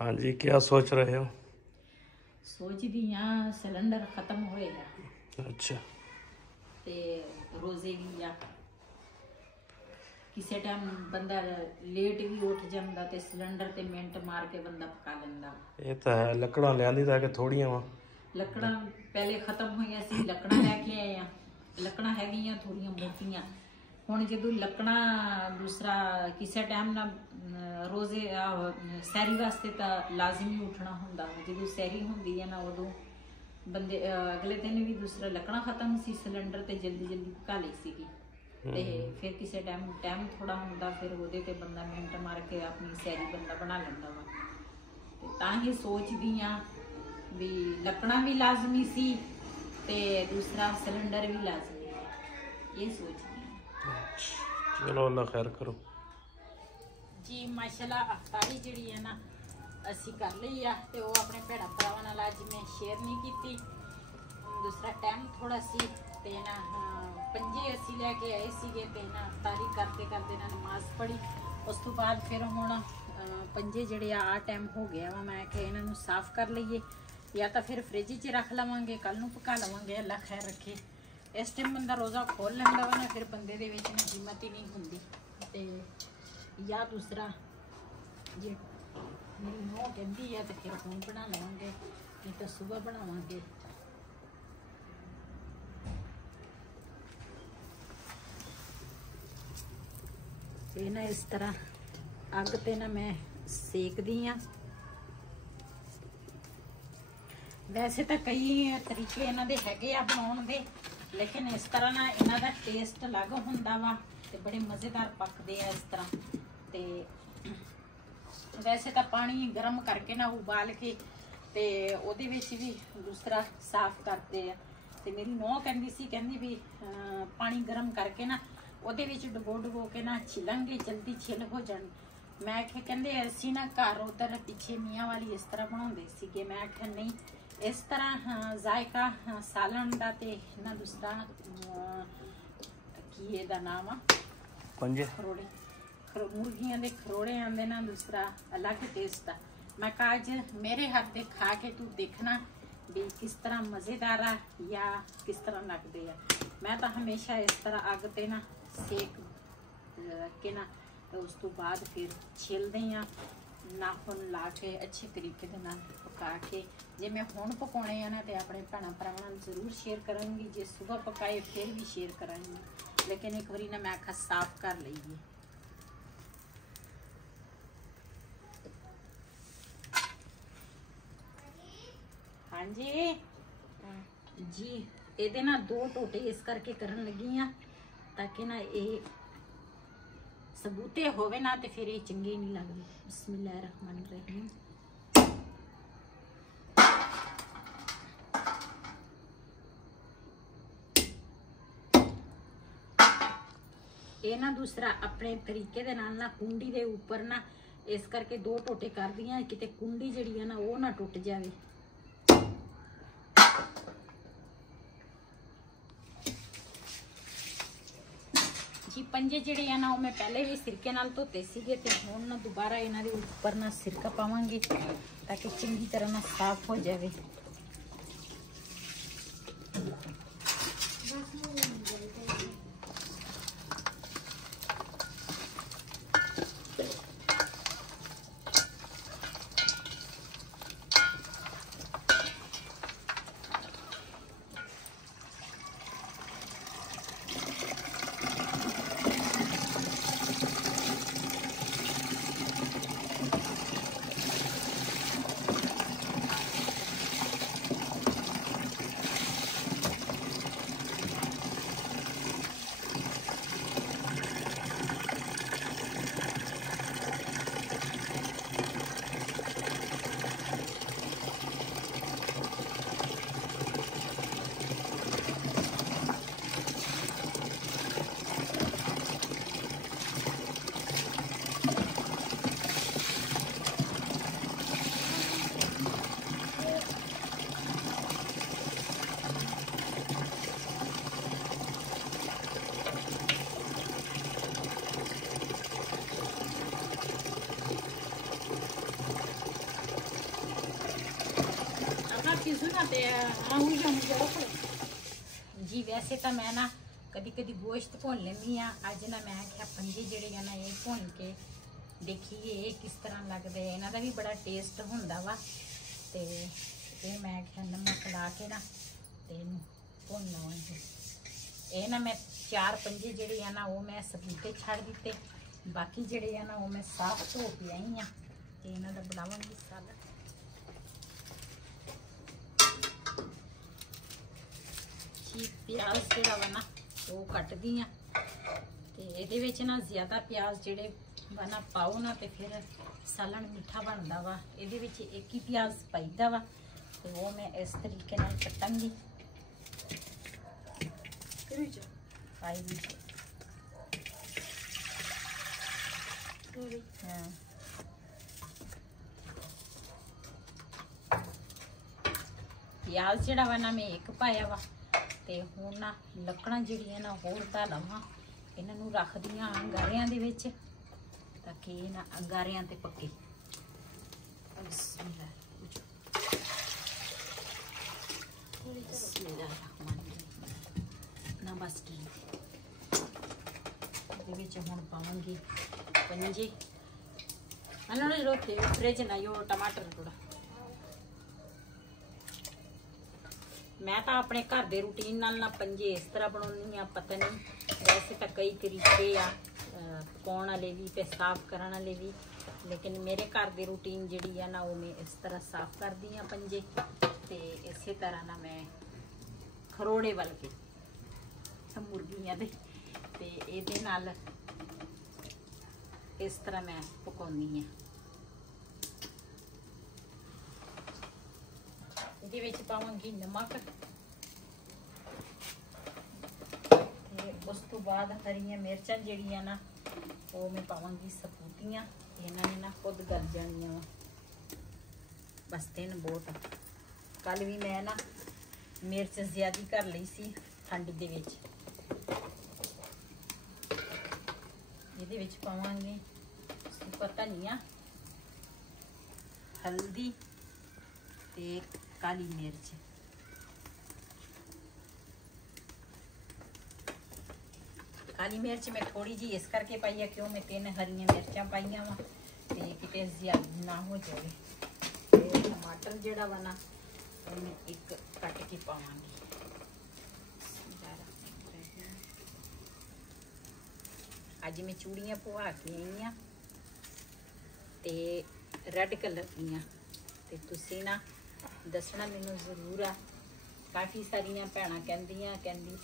हाँ जी, क्या सोच रहे हो? सोचदी हाँ सिलेंडर खत्म होएगा अच्छा। ते रोजे भी या किसी टाइम बंदा लेट भी उठ जाता ते सिलेंडर ते मिनट मार के बंदा पका लेंदा। ये तो है, लकड़ा लियांदी ताकि थोड़ियां वा लकड़ा पहले खत्म होईया सी, लकड़ा लैके आए आ, लकड़ा हैगियां थोड़ियां मोटियां। हुण जदों लकड़ा दूसरा किसी टाइम ना रोजे सैरी वास्ते तो लाजमी उठना हुंदा, जदों सैरी हुंदी है ना उदों बंदे अगले दिन भी दूसरा लकड़ा खत्म सी, सिलेंडर ते जल्दी जल्दी पका लई सीगी ते फिर किसी टाइम थोड़ा हुंदा, फिर ओहदे ते बंदा मिनट मार के अपनी सैरी बंदा बना लैंदा वा। ते तां ही सोचदी आ भी लकड़ा भी लाजमी सी ते दूसरा सिलेंडर भी लाजमी है, ये सोचदी आ। चलो अल्लाह खैर करो जी माशाल्लाह अफ्तारी जिहड़ी है ना असी कर ली है ते वो अपने भैड़ा भरावां नाल अज मैं शेयर नहीं की। दूसरा टाइम थोड़ा सी ते ना पंजे असी लैके आए सीगे ते ना अफ्तारी करते करते ना नमाज पढ़ी। उस तो बाद फिर हुण पंजे जिहड़े आ टाइम हो गया वा, मैं कि इन्हां नूं साफ कर लईए या तो फिर फ्रिज च रख लवांगे, कल नूं पका लवांगे, अल्लाह खैर रखे। इस टाइम बंदा रोज़ा खोल लैंदा वा ना, फिर बंदे दे विच ना हिम्मत ही नहीं हुंदी ते या दूसरा जे मेरी नूंह कहती है तो फिर हुण बना लवांगे, नहीं तो सुबह बनावांगे। ते ना इस तरह अग ते ना मैं सेकदी हाँ। वैसे तो कई तरीके इन्हां दे हैगे आ बनाउण दे, लेकिन इस तरह ना इन्हां दा टेस्ट अलग हुंदा वा ते बड़े मज़ेदार पकदे आ इस तरह। ते वैसे तो पानी गर्म करके ना उबाल के ते ओहदे विच भी दूसरा साफ करते आ। ते मेरी नूंह कहंदी सी, कहंदी भी पानी गर्म करके ना ओहदे विच डुबो के ना छिलांगे, जल्दी छिल हो जाण। मैं आख्या कहंदे असीं ना घर उधर पिछे मियाँ वाली इस तरह बनाउंदे सीगे। मैं आख्या नहीं, इस तरह जायका सालन दा ते ना दूसरा की इहदा नाम आ पंजे खरोड़े, मुर्गियां दे खरोड़े आंदे ना, दूसरा अलग टेस्ट आ। मैं कहा अज मेरे हाथ दे खा के तू देखना भी किस तरह मज़ेदार आ या किस तरह लगदे आ। मैं तो हमेशा इस तरह अग ते ना सेक के ना उस तो बाद फिर छिलदे आ, नाखून ला के अच्छे तरीके दे नाल पका के। जे मैं हुण पकाउणे आ ना ते अपने भैणां भरावां नाल जरूर शेयर करांगी, जे सुबह पकाए फिर भी शेयर करांगी, लेकिन एक बारी ना मैं आखा साफ कर लईए। हाँ जी जी, ਇਹਦੇ ना दो टोटे इस करके करन लगी आ ताकि ना ये सबूते होवे ना ते फिर ये चंगे नहीं लगदे। बिस्मिल्लाहिर्रहमानिर्रहीम। ये ना दूसरा अपने तरीके दे नाल ना कुंडी दे ऊपर ना इस करके दो टोटे कर दियां, किते कुंडी जिहड़ी है ना वो ना टुट जावे। जी पंजे जिहड़े है ना वो मैं पहले भी सिरके नाल धोते सीगे ते हुण ना दोबारा इन्हां दे उपर ना सिरका पावांगी ताकि चंगी तरह ना साफ हो जावे। जी वैसे तो मैं ना कभी कभी गोश्त भुन लेनी हाँ। अज ना मैं क्या पंजे जेडे ना ये भुन के देखिए ये किस तरह लगते हैं। इन्हों का भी बड़ा टेस्ट होंदा वा। ते ये मैं क्या नमक ला के ना ते भुन लवांगी। ये ना मैं 4 पंजे जेडे है ना वो मैं सबूते छड़ दिते। बाकी जेडे है ना वो मैं साफ धो के आई हाँ। ते इन्हों का बनावांगी सालन। प्याज जोड़ा वा ना वो कट दी हाँ। तो ये ना ज़्यादा प्याज जोड़े वा ना पाओ ना तो फिर सालन मीठा बनता वा। ये एक ही प्याज पाईदा वा। तो वो मैं इस तरीके नाल कटांगी। हाँ प्याज जोड़ा वा ना मैं एक पाया वा। ते हुण ना लकड़ां जिहड़ियां ना होर धा लवां। इन्हां नूं रख दियां अंगारियां दे विच ताकि इन्हां अंगारियां ते पक्के। ना बस इहदे विच हुण पावांगी पंजे। अल्लाह रोते फ्रिज ना यो टमाटर थोड़ा। मैं तो अपने घर के रूटीन नाल ना पंजे इस तरह बनानी हाँ। पता नहीं वैसे तो कई तरीके आ पकाने वाले भी ते साफ करने वाले भी। लेकिन मेरे घर की रूटीन जी है ना वो मैं इस तरह साफ कर दी हाँ पंजे। ते इस तरह ना मैं खरोड़े वाल के मुर्गियां दे ते इहदे नाल इस तरह मैं पकाउनी हाँ। ये विच पावांगी नमक। उस तो बाद हरियां मिर्चां जिहड़ियां ना वो मैं पावांगी सबूतियां। इन्हां ने ना खुद गल जानियां वा। बस 3 बहुत। कल भी मैं ना मिर्च ज़्यादा कर ली सी ठंड दे विच। इहदे विच पावांगे सुक्का धनिया, हल्दी ते काली मिर्च। काली मिर्च मैं थोड़ी जी इस करके पाई है क्यों मैं 3 हरियां मिर्चां पाइया वा ते किते ज़्यादा ना हो जाए। टमाटर जिहड़ा वा ना मैं एक कट के पावांगी। अज मैं चूड़ियां पवा के आई हाँ ते रेड कलर दियां। ते तुसी ना दसना मैनू जरूर आ। काफ़ी सारिया भैन कहती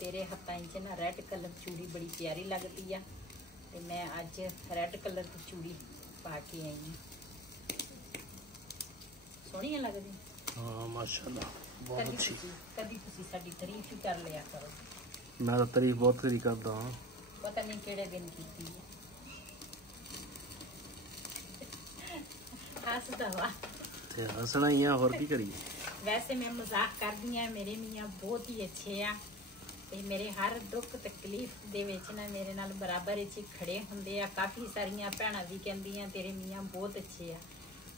तेरे हत्थों च ना रेड कलर चूड़ी बड़ी प्यारी लगती है। तो मैं अज रेड कलर की चूड़ी पा के आई हूँ। सोहनी लगती। हाँ माशाल्लाह बहुत अच्छी। कभी तुसी साडी तारीफ ही कर लिया करो। मैं तो तारीफ बहुत करी करदा हां। पता नहीं किहड़े दिन कीती है। हसदा वा ते हसना ही है और की करिए। वैसे मैं मजाक कर दी हाँ। मेरे मियाँ बहुत ही अच्छे आ ते मेरे हर दुख तकलीफ दे विच ना मेरे नाल बराबर इच खड़े हुंदे आ। काफ़ी सारियां भैणां भी कहंदियां तेरे मियाँ बहुत अच्छे आ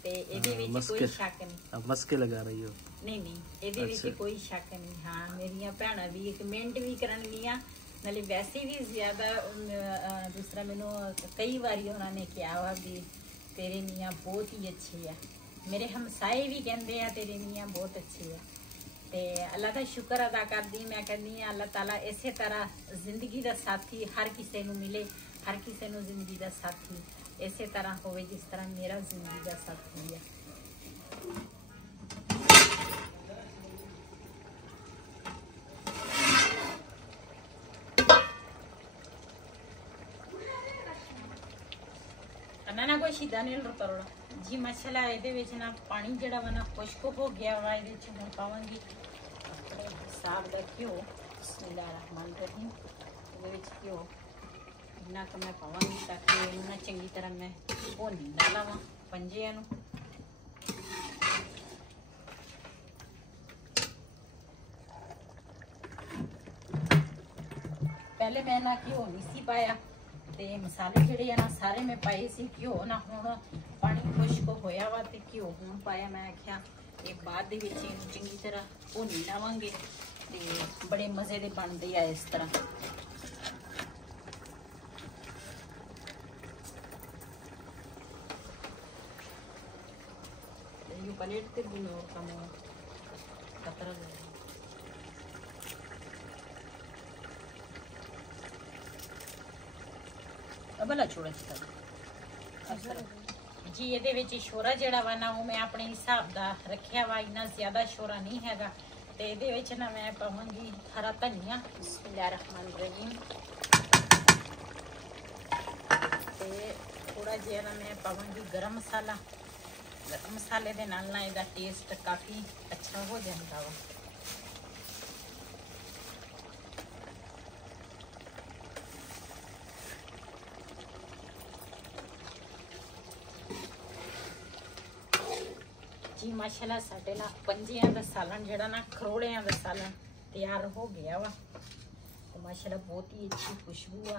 ते इहदे विच कोई शक नहीं। अब मस्के लगा रही हो। नहीं इहदे विच कोई शक नहीं। हाँ मेरियां भैणां भी कमेंट भी करनगियां नाले वैसे भी ज़्यादा दूसरा मैनू कई बारी उन्होंने कहा वा भी तेरे मियाँ बहुत ही अच्छे आ। मेरे हमसाए भी कहते हैं तेरे मियाँ बहुत अच्छे है। तो अल्लाह का शुक्र अदा करदी। मैं कहनी हाँ अल्लाह ताला इस तरह जिंदगी का साथी हर किसी को मिले। हर किसी को जिंदगी का साथी इस तरह हो जिस तरह मेरा जिंदगी का साथी है। ना कोई सीधा नहीं करोड़ा जी माशाल्लाह। ये ना पानी जड़ा वा ना खुश्क हो गया वा। ये हूँ पावांगी अपने हिसाब का घ्यो। बिस्मिल्लाहिर्रहमानिर्रहीम। ये घ्यो इन्ना क मैं पावांगी ताकि इन्ना चंगी तरह मैं भुनी डाला वा पंजियां नूं। पहले मैं ना घ्यो नहीं सी पाया ते मसाले जिहड़े आ ना सारे मैं पाए सी घ्यो ना। हुण पानी खुश्क होया वा ते घ्यो हुण पाया। मैं आख्या ये बाद दे विच इहनूं चंगी तरह भुनी लावांगे ते बड़े मज़े दे बनते आ इस तरह। ये प्लेट ते भी और कम खतरा अबला छोड़ा जी। ये शोरा जड़ा वा ना वो मैं अपने हिसाब का रखिया वा, इन्ना ज्यादा शोरा नहीं हैगा। ते ये ना मैं पावांगी हरा धनिया, बिस्मिल्लाहिर्रहमानिर्रहीम। ते थोड़ा जिहा ना मैं पावांगी गरम मसाला। गरम मसाले दे नाल ना इहदा टेस्ट काफ़ी अच्छा हो जाता वा। जी माशाल्लाह साडे ना पंजियां दा सालन जिहड़ा ना खरोड़ियां दा सालन तैयार हो गया वा। तो माशाल्लाह बहुत ही अच्छी खुशबू आ।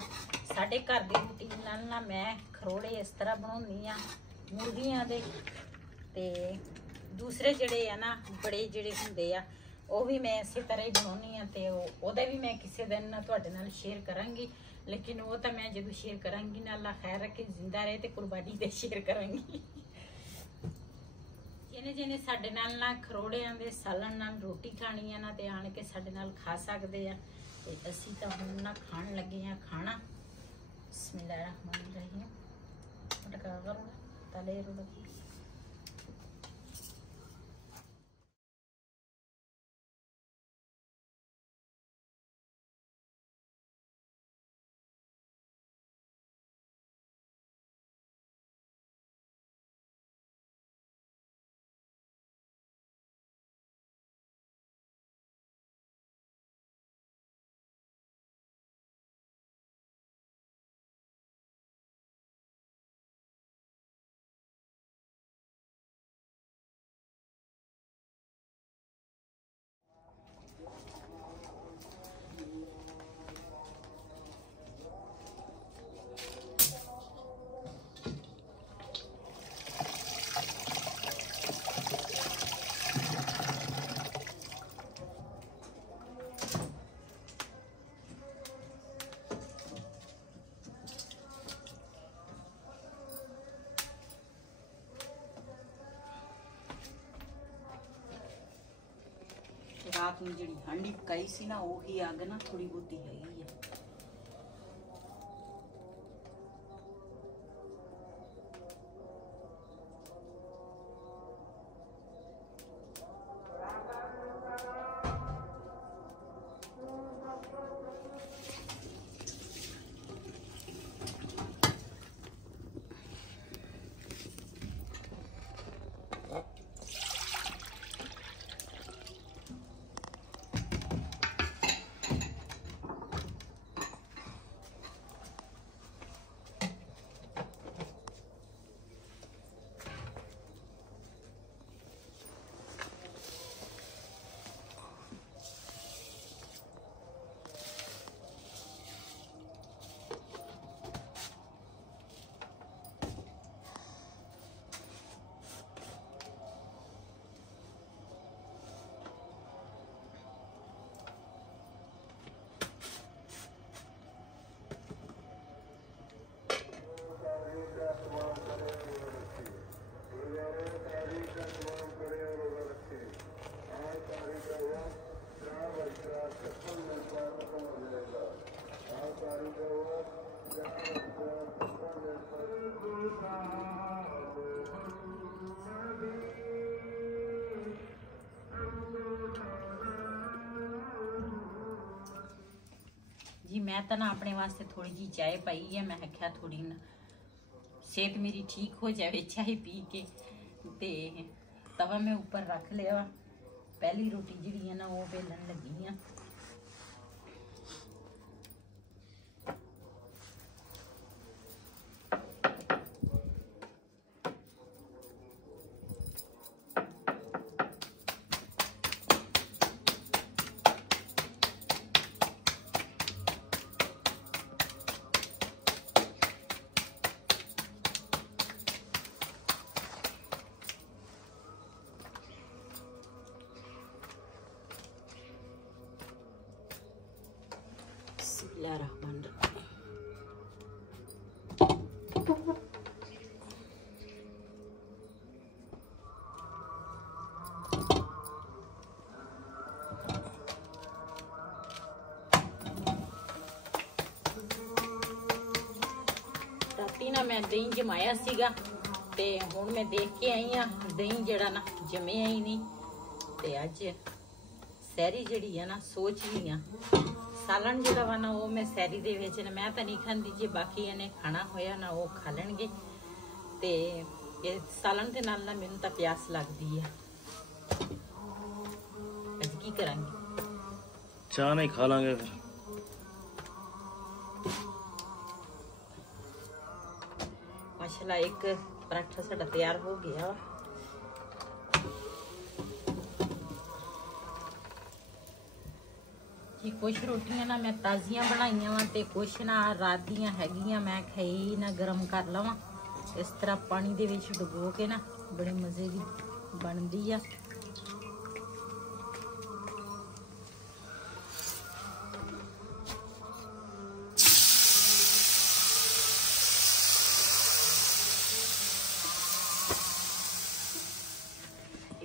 साडे घर दी रूटीन नाल ना मैं खरोड़े इस तरह बनाउंदी आ मुर्गियां दे, ते दूसरे जिहड़े आ ना बड़े जिहड़े हुंदे आ वो भी मैं इसी तरह ही बनाउंदी आ। ते ओहदा भी मैं किसी दिन ना तुहाडे नाल शेयर करांगी, लेकिन वो तो मैं जदों शेयर करांगी ना अल्लाह खैर रखे जिंदा रहे ते कुर्बानी दे शेयर करांगी। जिन्हें जिन्हें साडे नाल ना खरोड़ियां दे सालन नाल रोटी खानी है ना ते आण के साडे नाल खा सकदे आ। ते असीं तां हुण ना खाण लगे आ खाना। बिस्मिल्लाहिर्रहमानिर्रहीम। मटका करो तले रोटी। रात में जी हांडी पकाई सी ना वही अग ना थोड़ी बहुती हैगी है। जी मैं तो ना अपने वास्ते थोड़ी जी चाय पाई है। मैं आख्या थोड़ी ना सेहत मेरी ठीक हो जाए चाय पी के। ते तवा मैं ऊपर रख लिया। पहली रोटी जी है ना वो बेलन लगी है। बिस्मिल्लाहिर्रहमानिर्रहीम। राती ना मैं दही जमाया सीगा ते हुण मैं देख के आई हाँ दही जड़ा ना जमिया ही नहीं। ते अज सैरी जड़ी है ना सोच रही हाँ सालन जड़ा वा ना वो मैं सैरी दे विच ना मैं तो नहीं खाती, जे बाकी इन्हें खाना होया ना वो खा लेंगे। ते ये सालन दे नाल ना मैनूं तां प्यास लगदी है। अज की करांगी, चाह नहीं खा लांगे फिर। माशाल्लाह एक पराठा साडा तैयार हो गया। जी कुछ रोटियां ना मैं ताजियां बनाइया वा ते कुछ ना रात दियां हैगियां मैं खाई ना गरम कर लवां। इस तरह पानी दे विच डुबो के ना बड़े मजे दी बनदी आ।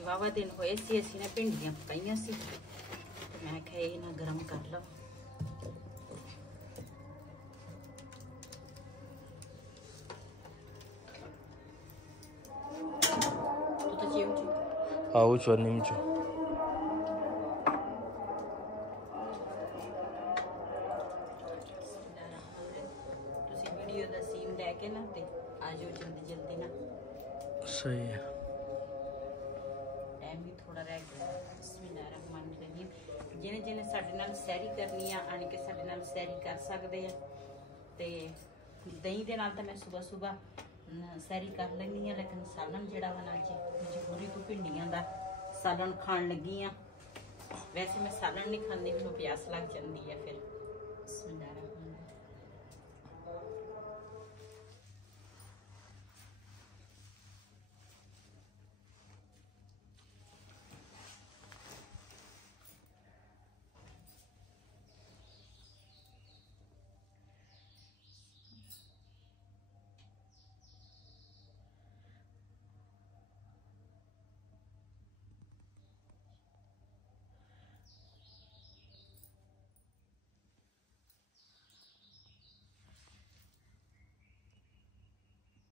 वावा दिन होए सी असीं ने भिंडियां पकाइयां सी, मैं कहा ये ना गरम कर लो। तू तो चिम चिम आओ चोनी में चो तुसी वीडियो दा सीन लेके ना ते आजो जल्दी जल्दी ना। सही है। टाइम भी थोड़ा रह गया। बिस्मिल्लाहिर्रहमानिर्रहीम। जिन्हें जिन्हें साडे नाल सैरी करनी है आन के साडे नाल सैरी कर सकते हैं। ते दही दे नाल तां मैं सुबह सुबह सैरी कर लैनी है, लेकिन सालन जिहड़ा वा ना अज मजबूरी तो भिंडियां दा सालन खाण लगी हाँ। वैसे मैं सालन नहीं खाती, मैनूं प्यास लग जाती है फिर।